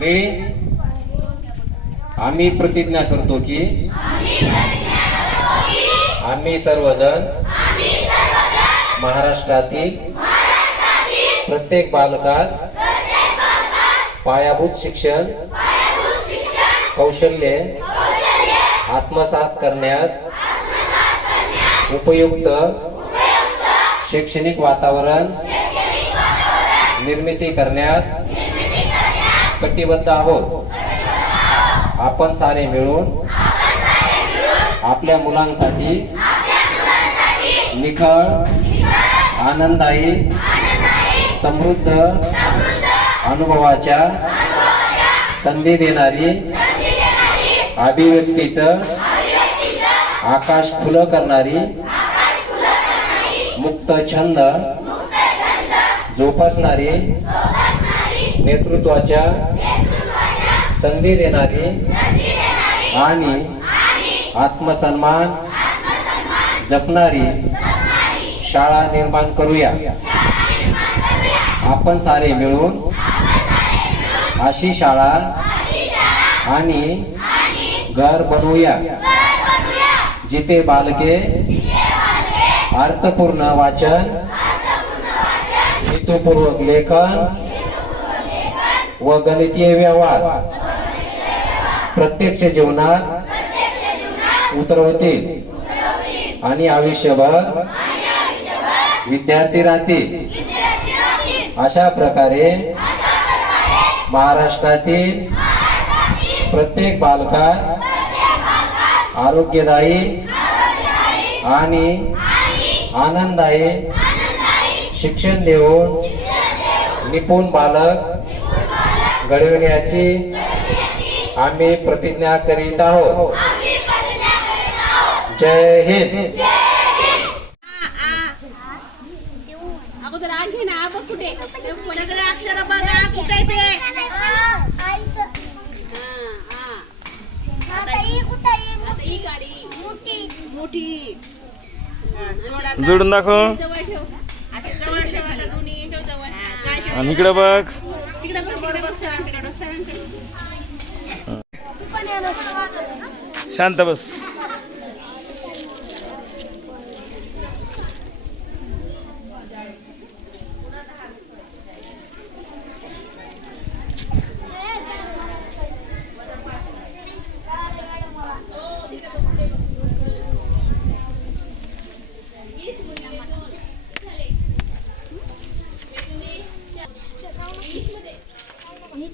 Ready? आम्ही प्रतिज्ञा करतो की आम्ही सर्वजण महाराष्ट्रातील प्रत्येक बालकास पायाभूत शिक्षण कौशल्ये आत्मसात करण्यास उपयुक्त शैक्षणिक वातावरण निर्मिती करण्यास कटिबद्ध आहोत। आपण सारे मिळून आपल्या मुलांसाठी निखळ आनंददायी समृद्ध अनुभवाच्या संधी देणारी अभिव्यक्तीचं आकाश खुलं करणारी मुक्त छंद जोपासणारी नेतृत्वाच्या संधी देणारी आणि आत्मसन्मान जपणारी शाळा निर्माण करूया। आपण सारे मिळून अशी शाळा आणि घर बनवूया जिथे बालके अर्थपूर्ण वाचन हेतुपूर्वक लेखन व गणितीय व्यवहार प्रत्यक्ष जीवनात उतरवतील आणि आयुष्यभर विद्यार्थी राहतील। अशा प्रकारे महाराष्ट्रातील प्रत्येक बालकास आरोग्यदायी आणि आनंददायी शिक्षण देऊन निपुण बालक घडविण्याची आम्ही प्रतिज्ञा करीत आहोत। जय हिंद। अगोदर आगे ना आबा कुठे कोणाकडे अक्षर बघा कुठे ते आता ही गाडी मोठी जोडून दाखव जवळ ठेव असे जवळ ठेव आता दोन्ही ठेव जवळ आणि इकडे बघ तिकडे बघ सरांकडे शांत बस।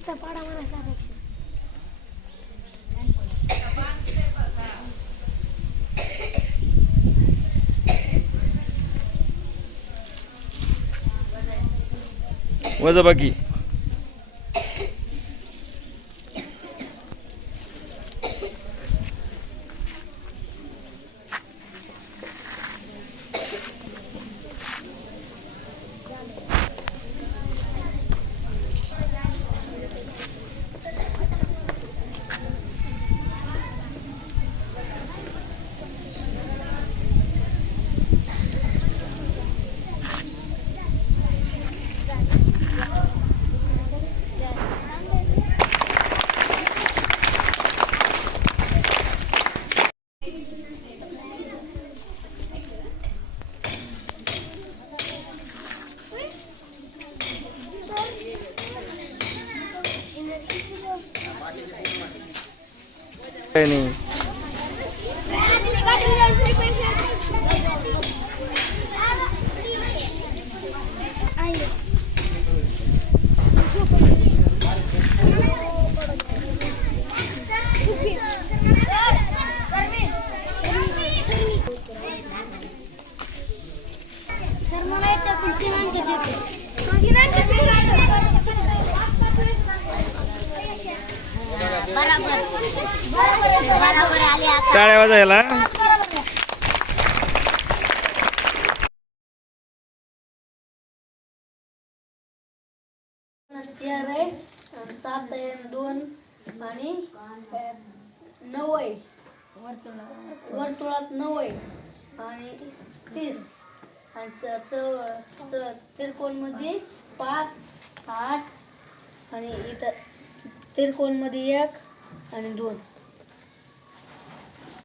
पाडा महाराष्ट्रापेक्षा वजाबाकी नहीं टाळ्या वाजायला चार आहे 7 आहे 2 आणि 9 आहे वर्तुळात 9 आहे आणि 30 आणि त्रिकोण मध्ये 5 8 आणि इथं त्रिकोणमध्ये 1 आणि 2